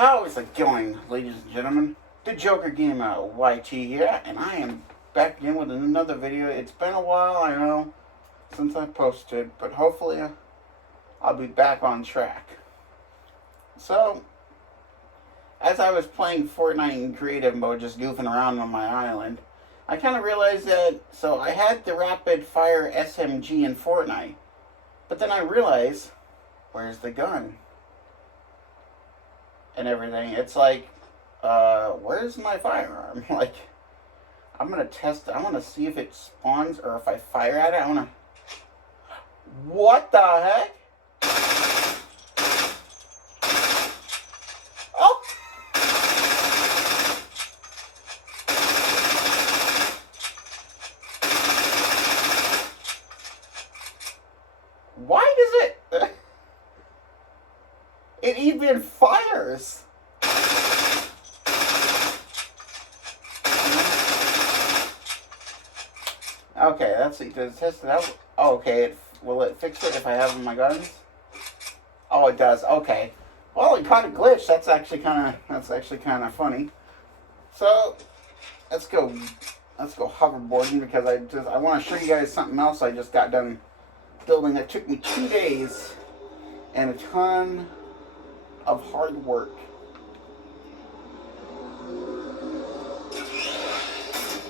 How is it going, ladies and gentlemen? The Joker Gamer YT here, and I am back again with another video. It's been a while, I know, since I posted, but hopefully I'll be back on track. So, as I was playing Fortnite in creative mode, just goofing around on my island, I kind of realized that, so I had the rapid fire SMG in Fortnite, but then I realized, where's the gun? And everything. It's like, where's my firearm? Like, I'm gonna test it. I wanna see if it spawns or if I fire at it. What the heck? Oh! Why does it? It even fires. Okay, let's see. Does it test it out? Oh, okay. Will it fix it if I have my guns? Oh, it does. Okay. Well, it caught a glitch. That's actually kind of funny. So, let's go hoverboarding because I want to show you guys something else I just got done building that took me 2 days and a ton of hard work.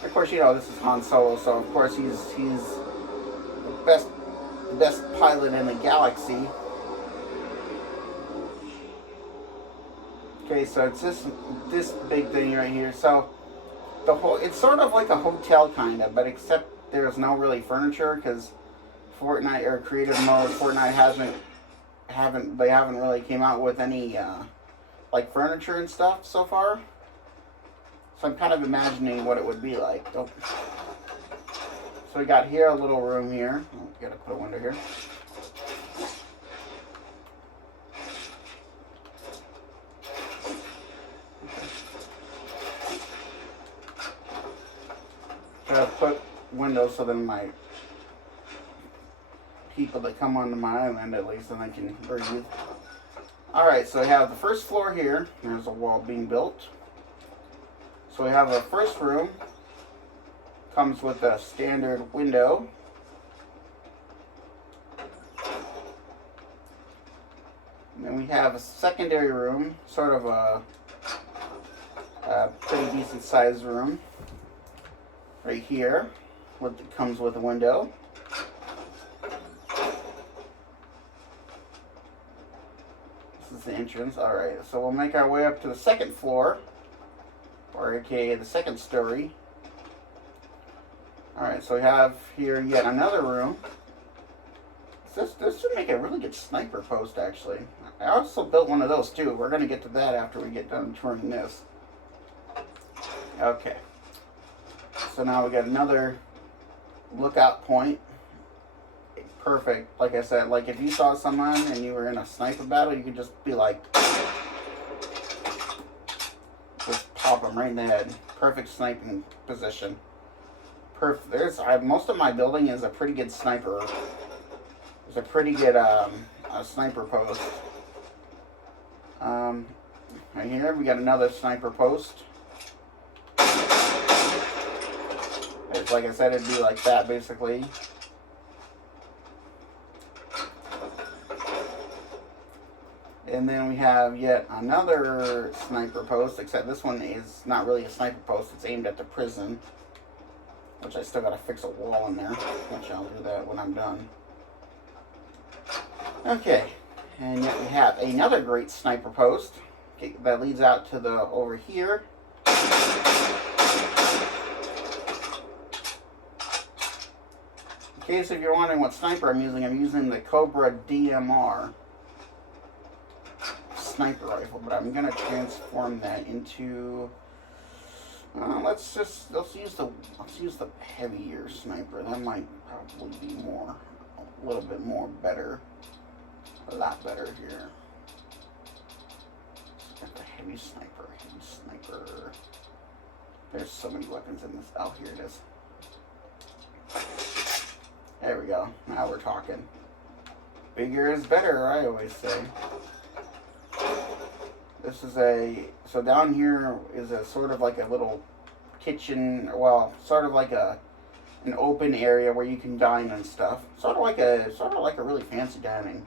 Of course, you know this is Han Solo, so of course he's the best pilot in the galaxy. Okay, so it's this big thing right here. So it's sort of like a hotel kind of, but except there's no really furniture because Fortnite or creative mode, Fortnite haven't really came out with any like furniture and stuff so far. So I'm kind of imagining what it would be like. Oh. So we got here a little room here. Oh, gotta put a window here. Gotta put windows so then my people that come onto my island at least, then they can breathe. Alright, so we have the first floor here. There's a wall being built. So we have a first room. Comes with a standard window. And then we have a secondary room, sort of a pretty decent sized room. Right here. Comes with a window. This is the entrance. Alright, so we'll make our way up to the second floor, or aka the second story. Alright, so we have here yet another room. This should make a really good sniper post, actually. I also built one of those too. We're going to get to that after we get done touring this. Okay. So now we got another lookout point. Perfect. Like I said, like if you saw someone and you were in a sniper battle, you could just be like, just pop them right in the head. Perfect sniping position. Perfect. Most of my building is a pretty good sniper. There's a pretty good a sniper post. Right here we got another sniper post. It's like I said, it'd be like that basically. And then we have yet another sniper post, except this one is not really a sniper post. It's aimed at the prison, which I still got to fix a wall in there, which I'll do that when I'm done. Okay, and yet we have another great sniper post that leads out to the over here. In case if you're wondering what sniper I'm using the Cobra DMR sniper rifle, but I'm gonna transform that into let's use the heavier sniper. That might probably be a little bit more better, a lot better here. Got the heavy sniper. There's so many weapons in this. Oh, here it is. There we go. Now we're talking. Bigger is better, I always say. This is so down here is a sort of like a little kitchen, well, sort of like an open area where you can dine and stuff. Sort of like a really fancy dining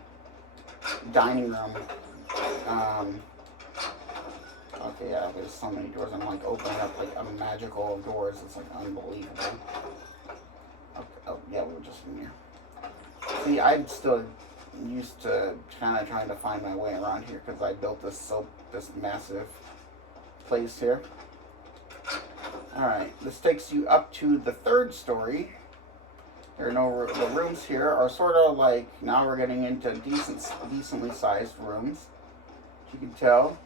room. Okay, yeah, there's so many doors. I'm like opening up like a magical doors. It's like unbelievable. Okay, oh yeah, we were just in here. See, I'm still used to kind of trying to find my way around here because I built this massive place here. Alright, this takes you up to the 3rd story. There are the rooms here are sort of like, now we're getting into decently sized rooms. As you can tell,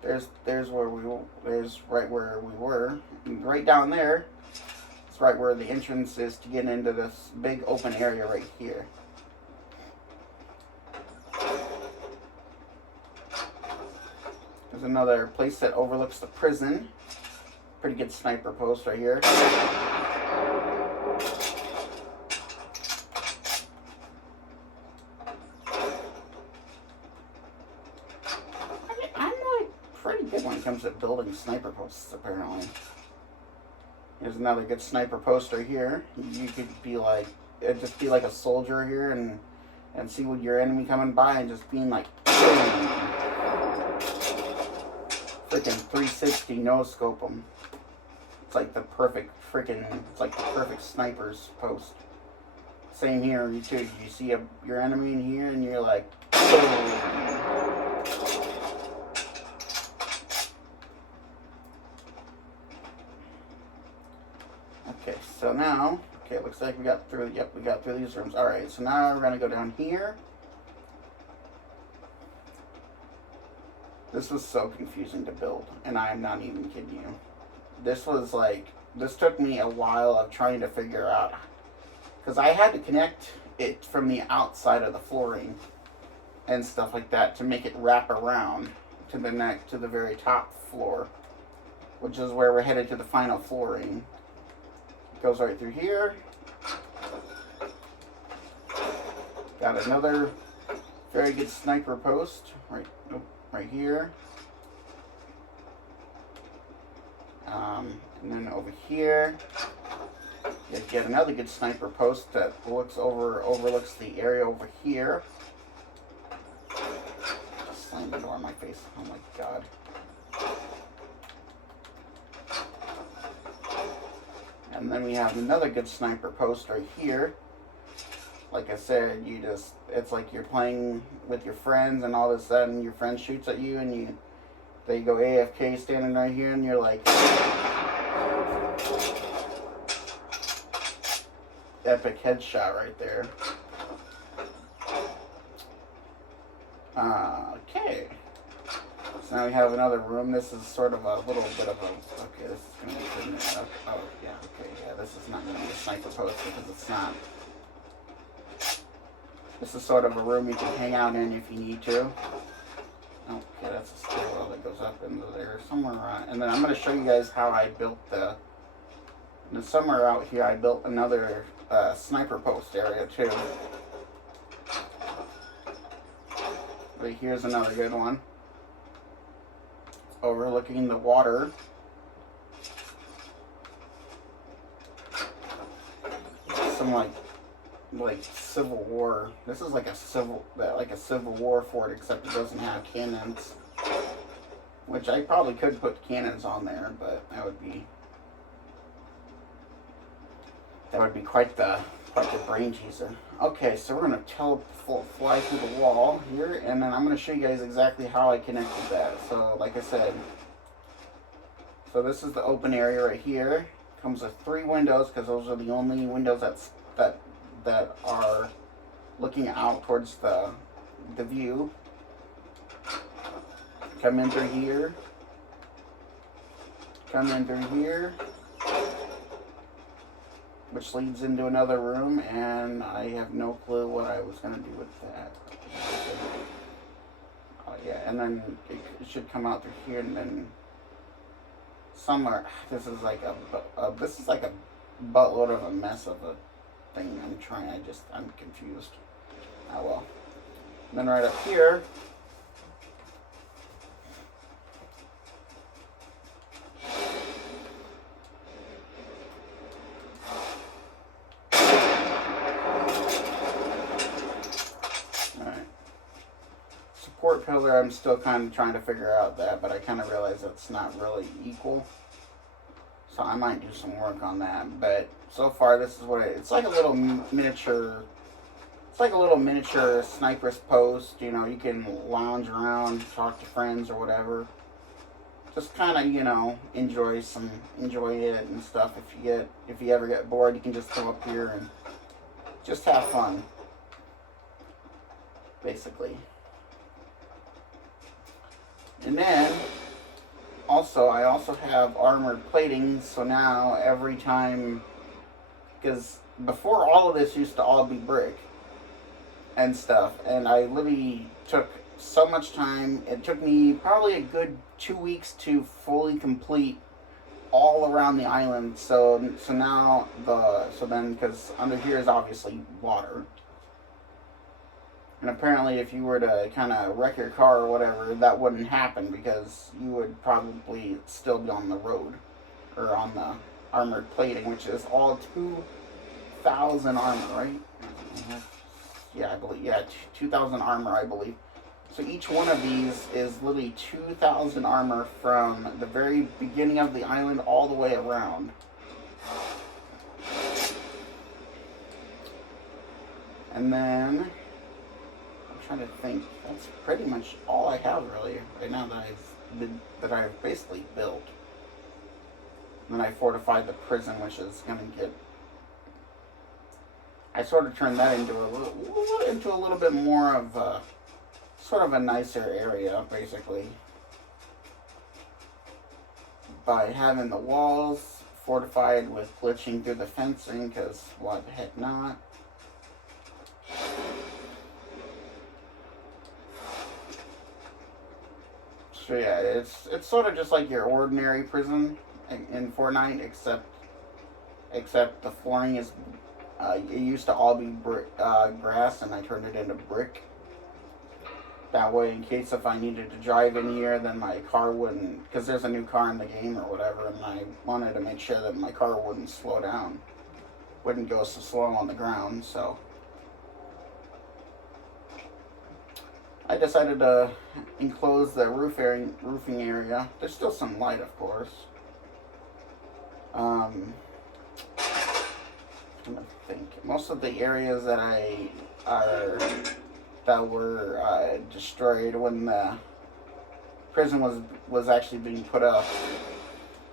there's right where we were. And right down there, it's right where the entrance is to get into this big open area right here. There's another place that overlooks the prison. Pretty good sniper post right here. I'm like pretty good when it comes to building sniper posts, apparently. Here's another good sniper post right here. You could be like, it'd just be like a soldier here and see what your enemy coming by and just being like, freaking 360 no scope them. It's like the perfect sniper's post. Same here, you too. You see your enemy in here and you're like, okay, so now, it looks like we got through these rooms. Alright, so now we're gonna go down here. This was so confusing to build, and I'm not even kidding you. This took me a while of trying to figure out, because I had to connect it from the outside of the flooring and stuff like that to make it wrap around to the very top floor, which is where we're headed to the final flooring. It goes right through here. Got another very good sniper post right here. And then over here, you get another good sniper post that overlooks the area over here. Just slammed the door in my face. Oh my god. And then we have another good sniper post right here. Like I said, it's like you're playing with your friends and all of a sudden your friend shoots at you and they go AFK standing right here and you're like, epic headshot right there. Okay. So now we have another room. This is sort of a little bit of a, okay, this is going to be pretty nice. Oh, yeah, okay, yeah, this is not going to be a sniper post because it's not. This is sort of a room you can hang out in if you need to. Okay, that's a stairwell that goes up into there somewhere around. And then I'm going to show you guys how I built and somewhere out here I built another sniper post area too. But here's another good one. Overlooking the water. Some like Civil War. This is like a Civil War fort, except it doesn't have cannons. Which I probably could put cannons on there, but that would be quite the brain teaser. Okay, so we're gonna fly through the wall here, and then I'm gonna show you guys exactly how I connected that. So, like I said, so this is the open area right here. Comes with 3 windows because those are the only windows that are looking out towards the view. Come in through here. Come in through here. Which leads into another room, and I have no clue what I was going to do with that. Oh yeah, and then it should come out through here, and then somewhere. This is like a buttload of a mess of a thing. I'm confused. Oh well. And then right up here, pillar, I'm still kind of trying to figure out that, but I kind of realize that's not really equal. So I might do some work on that. But so far, this is what it's like a little miniature. It's like a little miniature sniper's post. You know, you can lounge around, talk to friends or whatever. Just kind of, you know, enjoy it and stuff. If you ever get bored, you can just come up here and just have fun, basically. And then I also have armored plating. So now every time, because before all of this used to all be brick and stuff, and I literally took so much time. It took me probably a good 2 weeks to fully complete all around the island. So now because under here is obviously water, and apparently if you were to kind of wreck your car or whatever, that wouldn't happen because you would probably still be on the road or on the armored plating, which is all 2,000 armor, right? Yeah, I believe. Yeah, 2,000 armor, I believe. So each one of these is literally 2,000 armor from the very beginning of the island all the way around. And then, I'm trying to think, that's pretty much all I have really right now that I've basically built. And then I fortified the prison, which is going to get... I sort of turned that into a little bit more of a... sort of a nicer area, basically, by having the walls fortified with glitching through the fencing, because why the heck not? So yeah, it's sort of just like your ordinary prison in Fortnite, except the flooring is it used to all be grass, and I turned it into brick. That way, in case if I needed to drive in here, then my car wouldn't, because there's a new car in the game or whatever, and I wanted to make sure that my car wouldn't slow down, wouldn't go so slow on the ground. So I decided to enclose the roofing area. There's still some light, of course. I'm trying to think. Most of the areas that were destroyed when the prison was actually being put up.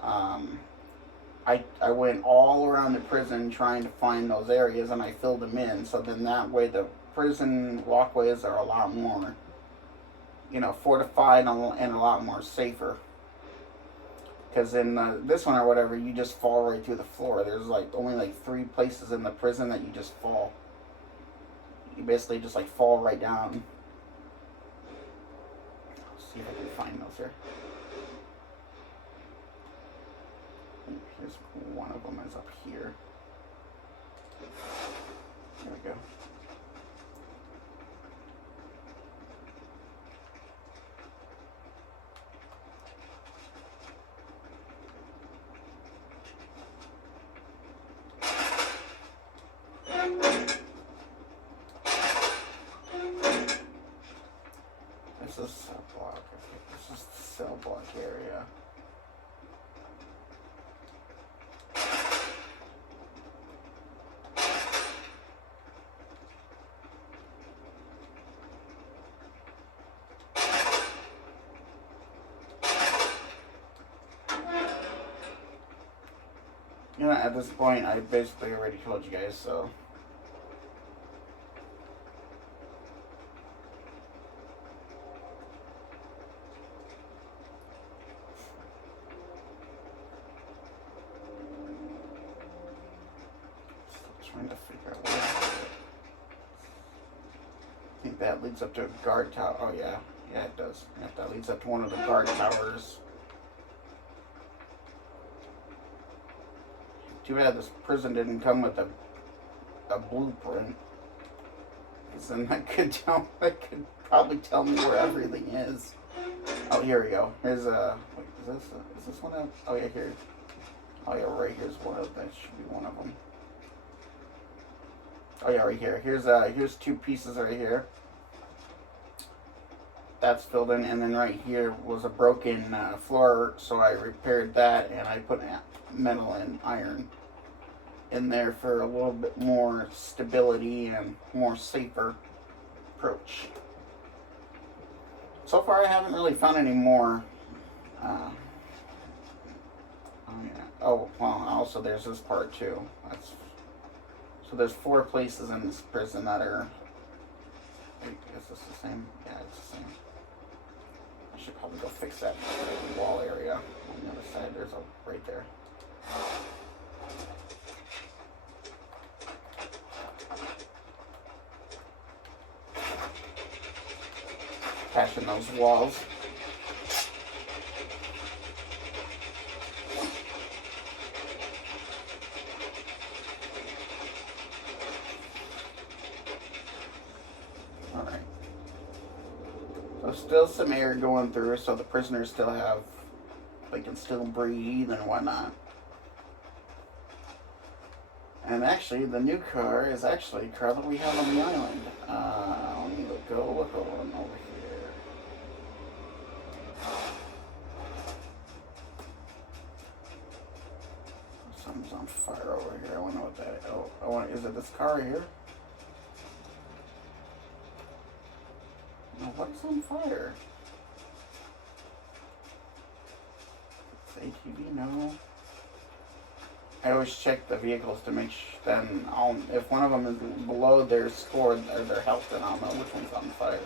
I went all around the prison trying to find those areas, and I filled them in. So then that way the prison walkways are a lot more, you know, fortified and a lot more safer. Because in this one or whatever, you just fall right through the floor. There's only 3 places in the prison that you just fall. You basically just fall right down. Let's see if I can find those here. Here's one of them is up here. There we go. This is cell block. Okay, this is the cell block area. You know, at this point, I basically already told you guys, so. Trying to figure out where I think that leads up to a guard tower. Oh yeah, it does. Yeah, that leads up to one of the guard towers. Too bad this prison didn't come with a blueprint, because then that could probably tell me where everything is. Oh, here we go. Here's wait, is this one of? Oh yeah, here. Oh yeah, right here's one of. That should be one of them. Oh yeah, right here. Here's 2 pieces right here. that's filled in, and then right here was a broken floor, so I repaired that, and I put metal and iron in there for a little bit more stability and more safer approach. So far I haven't really found any more. Oh, well, also there's this part too. So there's 4 places in this prison that are, is this the same? Yeah, it's the same. I should probably go fix that wall area on the other side. There's a right there. Patching those walls. Alright. So still some air going through, so the prisoners still have, they can still breathe and whatnot. And actually, the new car is actually a car that we have on the island. Let me go look over here. Something's on fire over here. I wonder what that is. Oh, is it this car here? No, what's on fire? It's ATV, no. I always check the vehicles to make sure, then if one of them is below their score or their health, then I'll know which one's on fire.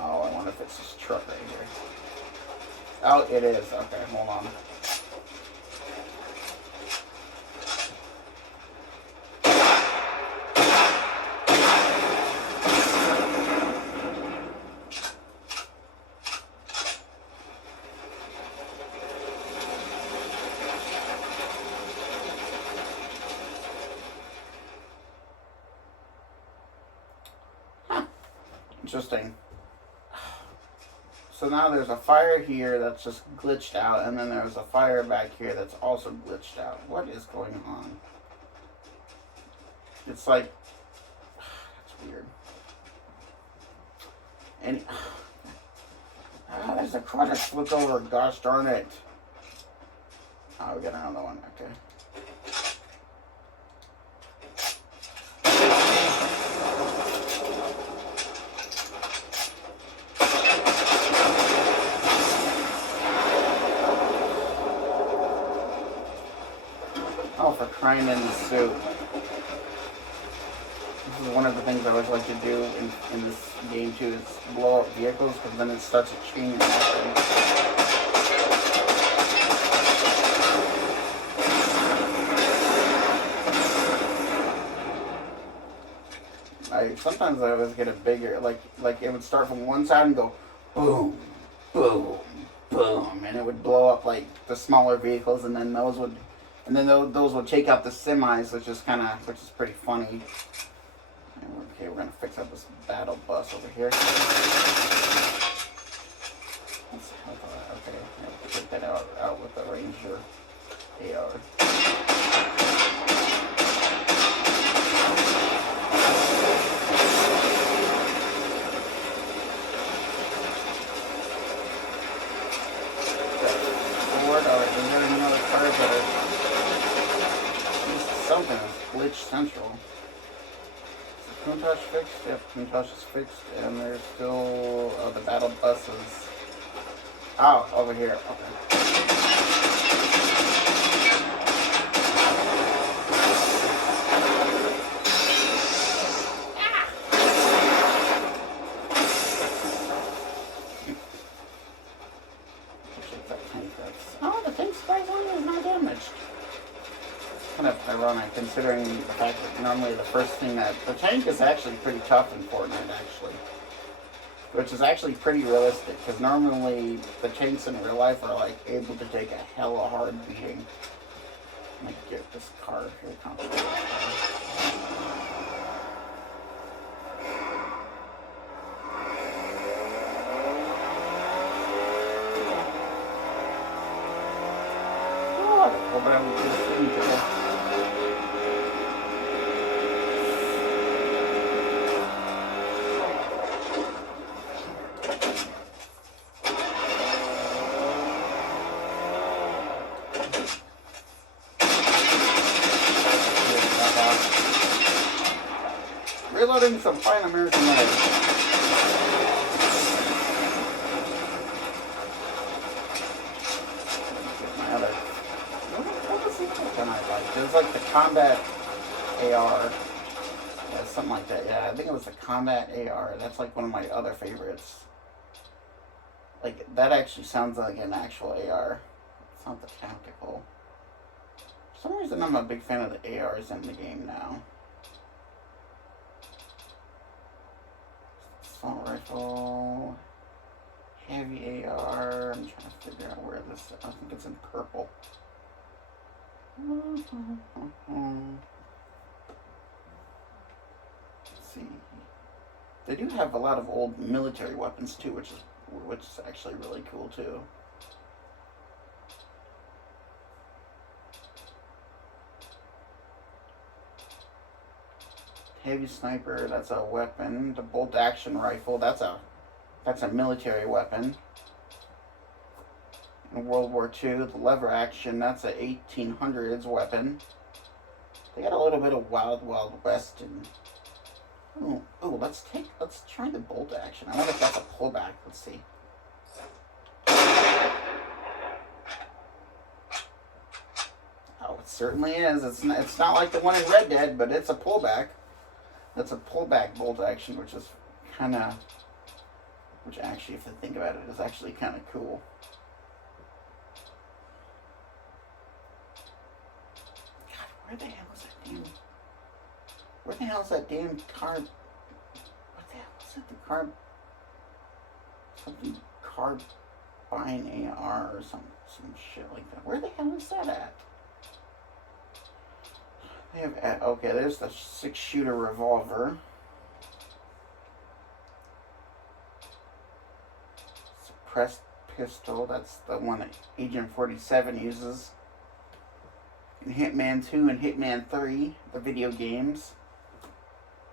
Oh, I wonder if it's this truck right here. Oh, it is. Okay, hold on. Interesting. So now there's a fire here that's just glitched out, and then there's a fire back here that's also glitched out. What is going on? It's like, it's weird. And there's a car that flipped over. Gosh darn it! Oh, we got another one. Okay. Oh, for crying in the soup. This is one of the things I always like to do in this game too, is blow up vehicles, because then it starts a chain reaction. Sometimes I always get it bigger, like it would start from one side and go boom, boom, boom, and it would blow up like the smaller vehicles, and then those would take out the semis, which is pretty funny. Okay, we're gonna fix up this battle bus over here. Okay, I have to take that out with the Ranger AR. Something is glitch central. Is Countach fixed? Yep, Countach is fixed, and there's still the battle buses. Oh, over here. Okay. Oh, the tank surprisingly is not damaged. Kind of ironic, considering the fact that normally the first thing that the tank is actually pretty tough in Fortnite, actually, which is actually pretty realistic, because normally the tanks in real life are like able to take a hella hard beating. Let me get this car here. Oh, but I'm just into Putting some fine American lead. My other. What was the other gun I liked? It was like the Combat AR. Yeah, something like that. Yeah, I think it was the Combat AR. That's like one of my other favorites. Like, that actually sounds like an actual AR. It's not the tactical. For some reason, I'm a big fan of the ARs in the game now. Assault rifle. Heavy AR. I'm trying to figure out where this is. I think it's in purple. Let's see. They do have a lot of old military weapons too, which is actually really cool too. Heavy sniper, that's a weapon. The bolt action rifle, that's a military weapon. In World War II, the lever action, that's a 1800s weapon. They got a little bit of Wild West and let's try the bolt action. I wonder if that's a pullback. Let's see. Oh, it certainly is. It's not like the one in Red Dead, but it's a pullback. That's a pullback bolt action, which is which actually, if you think about it, is actually kind of cool. God, where the hell is that damn carb? What the hell is it? The carb? Something carbine AR or some shit like that. Where the hell is that at? They have okay. There's the 6-shooter revolver. Suppressed pistol. That's the one that Agent 47 uses. In Hitman 2 and Hitman 3, the video games.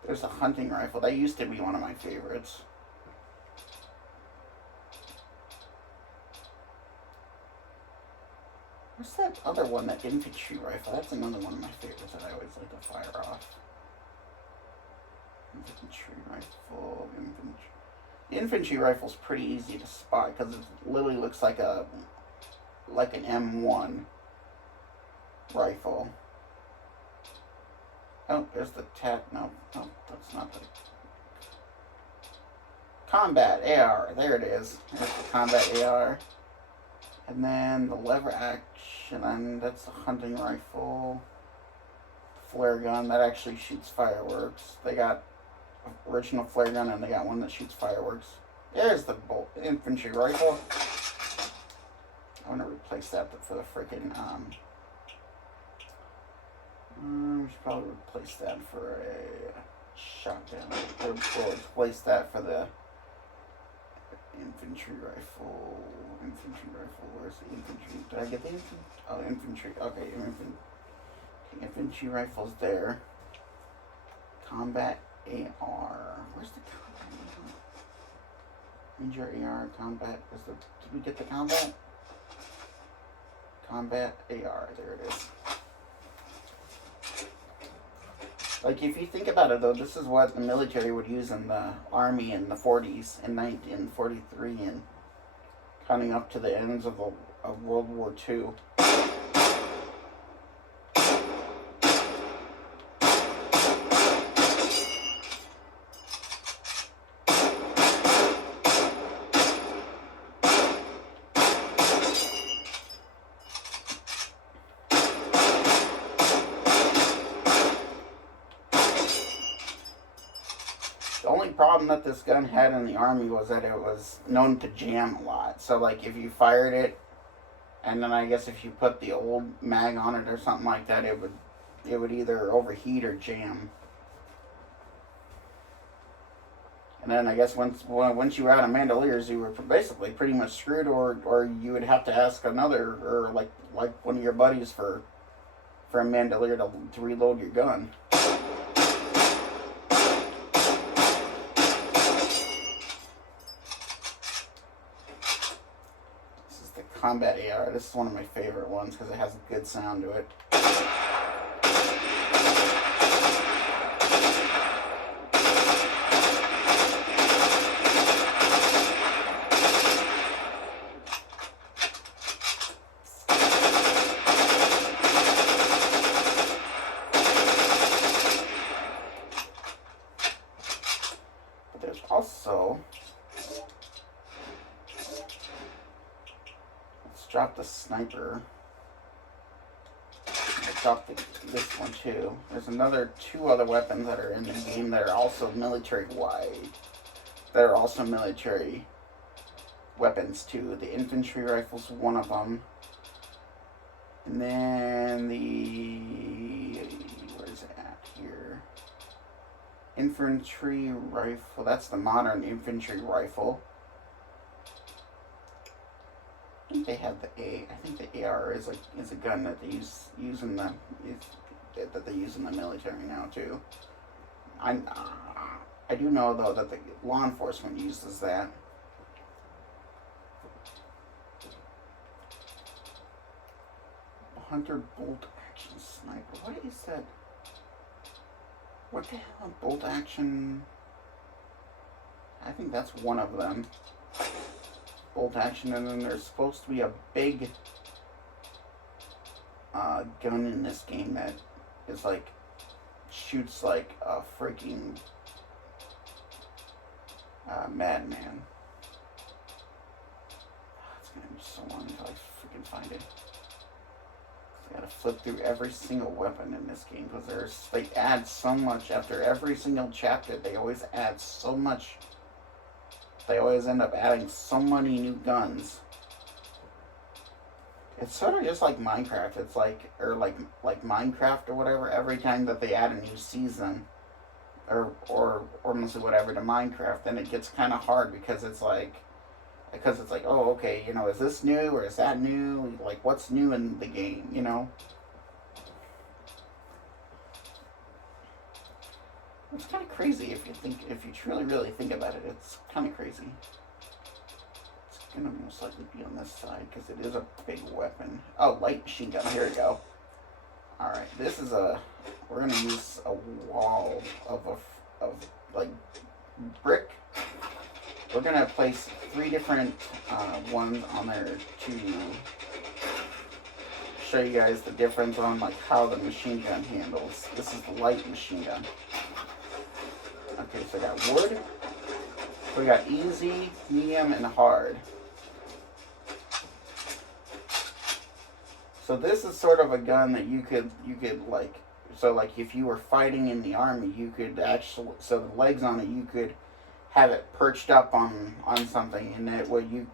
There's a hunting rifle. That used to be one of my favorites. What's that other one, that infantry rifle? That's another one of my favorites that I always like to fire off. Infantry rifle, infantry. The infantry rifle's pretty easy to spot because it literally looks like an M1 rifle. Oh, there's the no, that's not the Combat AR. There it is. There's the Combat AR. And then the lever action, and that's the hunting rifle. Flare gun, that actually shoots fireworks. They got original flare gun, and they got one that shoots fireworks. There's the infantry rifle. I want to replace that for the freaking, we should probably replace that for a shotgun. We'll replace that for the infantry rifle. Where's the infantry? Did I get the infantry? Oh, infantry. Okay, infantry rifle's there. Combat AR. Where's the combat AR? Ranger AR, combat. Did we get the combat? Combat AR. There it is. Like, if you think about it, though, this is what the military would use in the army in the 40s, in 1943, and counting up to the ends of World War II. The only problem that this gun had in the army was that it was known to jam a lot. So, like, if you fired it, and then I guess if you put the old mag on it or something like that, it would either overheat or jam. And then I guess once you were out of bandoliers, you were basically pretty much screwed, or you would have to ask another, or like one of your buddies for a bandolier to reload your gun. Combat AR. This is one of my favorite ones because it has a good sound to it. rifle. Let's drop the sniper. Let's drop this one too. There's two other weapons that are in the game that are also military-wide. That are also military weapons too. The infantry rifle's one of them. And then where's it at here? Infantry rifle. That's the modern infantry rifle. I think they have I think the AR is a gun that they use in the military now too. I do know though that the law enforcement uses that. Hunter bolt action sniper. What is that? What the hell? Bolt action. I think that's one of them. Bolt action, and then there's supposed to be a big gun in this game that is like shoots like a freaking madman. It's gonna be so long until I freaking find it. I gotta flip through every single weapon in this game because they add so much after every single chapter. They always add so much. They always end up adding so many new guns. It's sort of just like Minecraft. It's like Minecraft or whatever. Every time that they add a new season, or mostly whatever to Minecraft, then it gets kind of hard because it's like, oh, okay, you know, is this new or is that new? Like, what's new in the game, you know? It's kind of crazy if you truly really think about it. It's kind of crazy. It's gonna most likely be on this side because it is a big weapon. Oh, light machine gun. Here we go. All right, we're gonna use a wall of like brick. We're gonna place 3 different ones on there to show you guys the difference on like how the machine gun handles. This is the light machine gun. Okay, so I got wood. We got easy, medium, and hard. So this is sort of a gun that you could like, so like if you were fighting in the army, you could actually, so the legs on it, you could have it perched up on something, and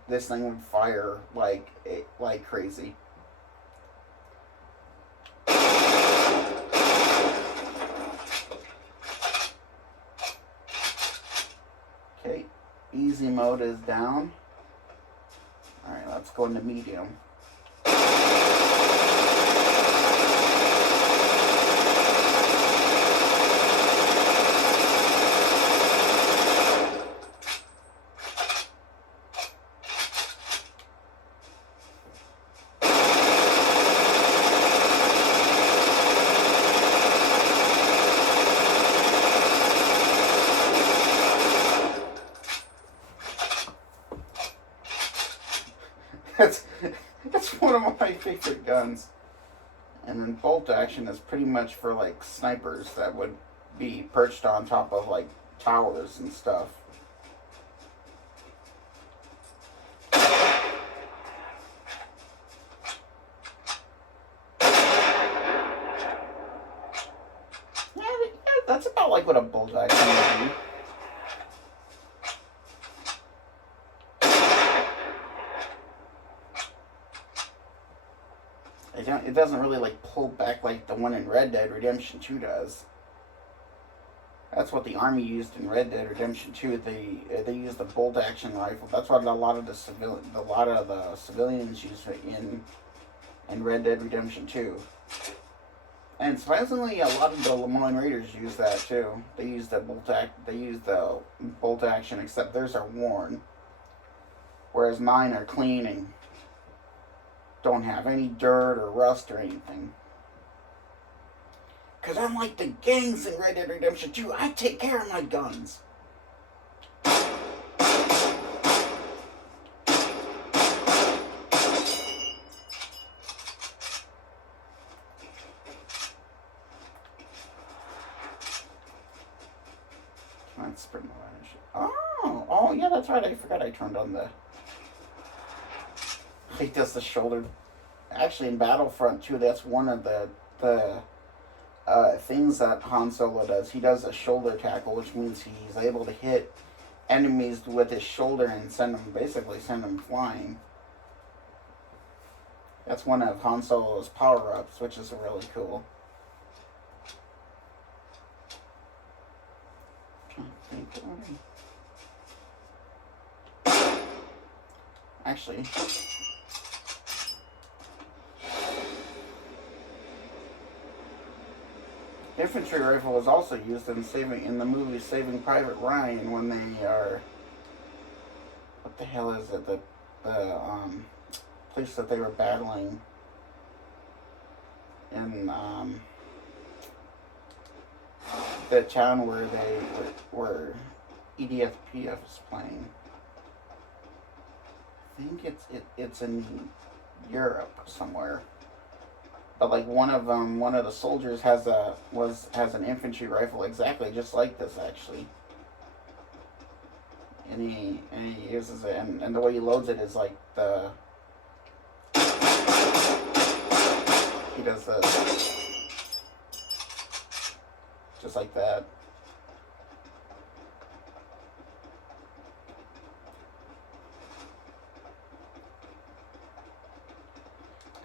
this thing would fire like crazy. Okay, easy mode is down. All right, let's go into medium. That's one of my favorite guns. And then bolt action is pretty much for like snipers that would be perched on top of like towers and stuff. Yeah, that's about like what a bolt action would be. It doesn't really like pull back like the one in Red Dead Redemption 2 does. That's what the army used in Red Dead Redemption 2. They used the bolt action rifle. That's what a lot of the civilians use in Red Dead Redemption 2. And surprisingly, a lot of the Lemoyne Raiders use that too. They use the bolt action, except theirs are worn, whereas mine are clean and don't have any dirt or rust or anything. Because unlike the gangs in Red Dead Redemption 2, I take care of my guns. Let's bring the ladder. Oh, yeah, that's right. I forgot I turned on the. He does the shoulder. Actually, in Battlefront 2, that's one of the things that Han Solo does. He does a shoulder tackle, which means he's able to hit enemies with his shoulder and basically send them flying. That's one of Han Solo's power-ups, which is really cool. Actually, infantry rifle was also used in the movie Saving Private Ryan when they are, what the hell is it, the place that they were battling in the town where they were EDFPF is playing. I think it's in Europe somewhere. But like one of the soldiers has an infantry rifle exactly just like this actually, and he uses it, and the way he loads it is like he does this just like that.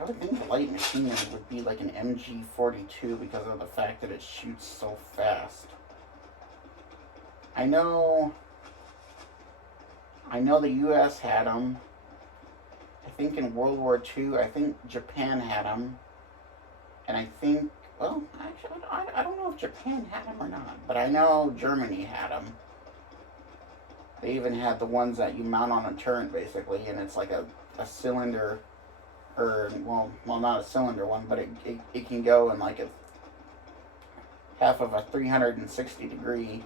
I would think the light machine gun would be like an MG42 because of the fact that it shoots so fast. I know the U.S. had them. I think in World War II, I think Japan had them. And I think, well, actually, I don't know if Japan had them or not, but I know Germany had them. They even had the ones that you mount on a turret, basically, and it's like a cylinder, or, well, not a cylinder one, but it can go in like a half of a 360 degree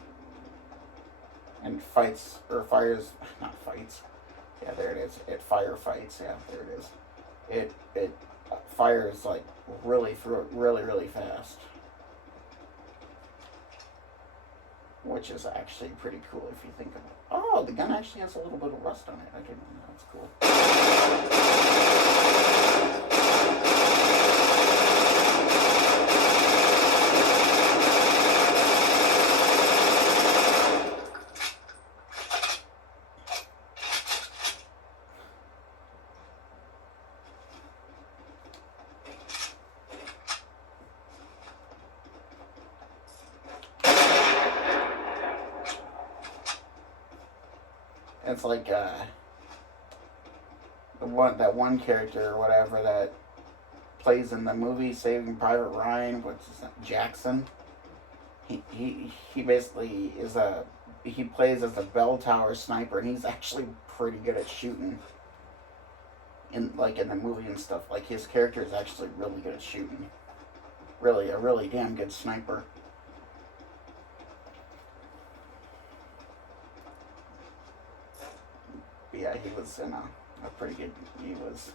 and fires, not fights, yeah, there it is, it firefights, yeah, there it is, it fires like really fast, which is actually pretty cool if you think of it. Oh, the gun actually has a little bit of rust on it. I didn't know. That's cool. It's like that one character or whatever that plays in the movie Saving Private Ryan, which is Jackson. He basically he plays as a bell tower sniper, and he's actually pretty good at shooting. In the movie and stuff, like his character is actually really good at shooting. Really, a really damn good sniper. Yeah, he was in a pretty good. He was.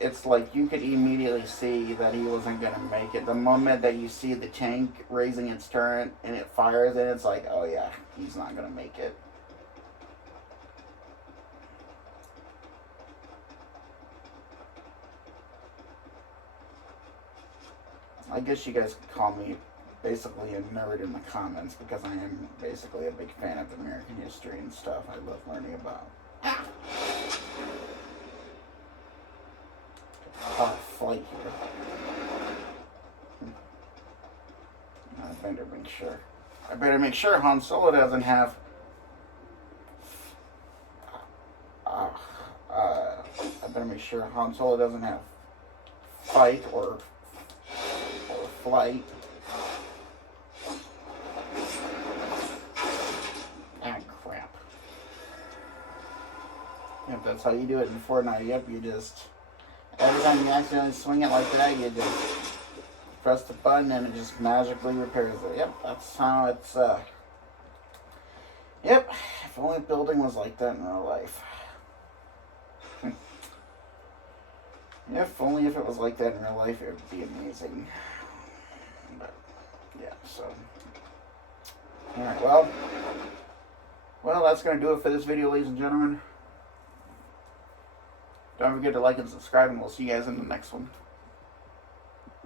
It's like you could immediately see that he wasn't gonna make it. The moment that you see the tank raising its turret and it fires it, it's like, oh yeah, he's not gonna make it. I guess you guys could call me basically a nerd in the comments because I am basically a big fan of American history and stuff. I love learning about flight here. I better make sure Han Solo doesn't have I better make sure Han Solo doesn't have fight or flight. Yep, that's how you do it in Fortnite. Yep, you just, every time you accidentally swing it like that, you just press the button and it just magically repairs it. Yep, that's how it's, yep, if only building was like that in real life. If only if it was like that in real life, it would be amazing. But, yeah, so. Alright, well, Well, that's going to do it for this video, ladies and gentlemen. Don't forget to like and subscribe, and we'll see you guys in the next one.